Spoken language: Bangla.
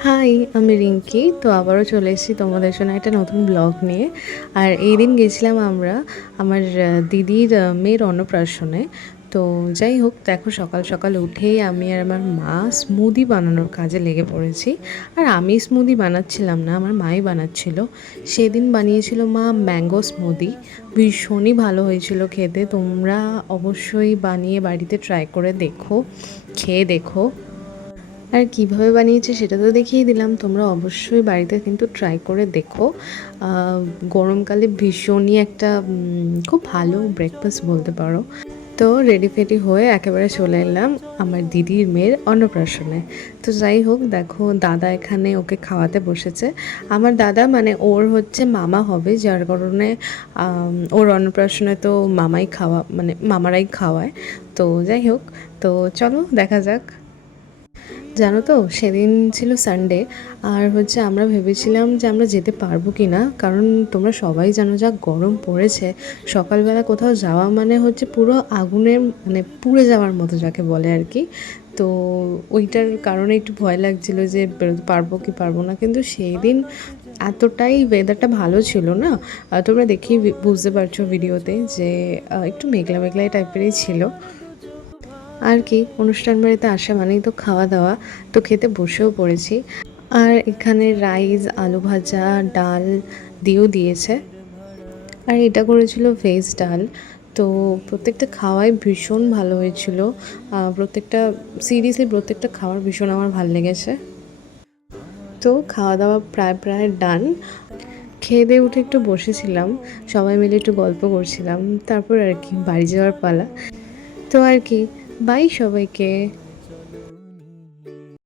হাই, আমি রিঙ্কি। তো আবারও চলে এসেছি তোমাদের জন্য একটা নতুন ব্লগ নিয়ে। আর এই দিন গেছিলাম আমরা আমার দিদির মেয়ের অন্নপ্রাশনে। তো যাই হোক, দেখো সকাল সকাল উঠেই আমি আর আমার মা স্মুদি বানানোর কাজে লেগে পড়েছি। আর আমি স্মুদি বানাচ্ছিলাম না, আমার মাই বানাচ্ছিল। সেদিন বানিয়েছিল মা ম্যাঙ্গো স্মুদি। ভীষণই ভালো হয়েছিল খেতে। তোমরা অবশ্যই বানিয়ে বাড়িতে ট্রাই করে দেখো, খেয়ে দেখো। আর কিভাবে বানিয়েছি সেটা তো দেখিয়ে দিলাম, তোমরা অবশ্যই বাড়িতে কিন্তু ট্রাই করে দেখো। গরমকালে ভীষণই একটা খুব ভালো ব্রেকফাস্ট বলতে পারো। তো রেডি ফেডি হয়ে একেবারে চলে এলাম আমার দিদির মেয়ের অন্নপ্রাশনে। তো যাই হোক, দেখো দাদা এখানে ওকে খাওয়াতে বসেছে। আমার দাদা মানে ওর হচ্ছে মামা হবে, যার কারণে ওর অন্নপ্রাশনে তো মামাই খাওয়া মানে মামারাই খাওয়ায়। তো যাই হোক, তো চলো দেখা যাক। জানো তো সেদিন ছিল সানডে। আর হচ্ছে আমরা ভেবেছিলাম যে আমরা যেতে পারবো কি না, কারণ তোমরা সবাই জানো যা গরম পড়েছে। সকালবেলা কোথাও যাওয়া মানে হচ্ছে পুরো আগুনের মানে পুড়ে যাওয়ার মতো যাকে বলে আর কি। তো ওইটার কারণে একটু ভয় লাগছিল যে বেরোতে পারবো কি পারবো না, কিন্তু সেই দিন এতটাই ওয়েদারটা ভালো ছিল না। তোমরা দেখেই বুঝতে পারছো ভিডিওতে যে একটু মেঘলা মেঘলাই টাইপেরই ছিল। আর কি, অনুষ্ঠান বাড়িতে আসা মানেই তো খাওয়া দাওয়া। তো খেতে বসেও পড়েছি। আর এখানে রাইস, আলু ভাজা, ডাল দিয়েও দিয়েছে। আর এটা করেছিল ভেজ ডাল। তো প্রত্যেকটা খাওয়াই ভীষণ ভালো হয়েছিল। প্রত্যেকটা সিরিয়াসলি প্রত্যেকটা খাবার ভীষণ আমার ভালো লেগেছে। তো খাওয়া দাওয়া প্রায় প্রায় ডান। খেয়ে দিয়ে উঠে একটু বসেছিলাম, সবাই মিলে একটু গল্প করছিলাম। তারপর আর কি বাড়ি যাওয়ার পালা। তো আর কি, বাই সবাইকে।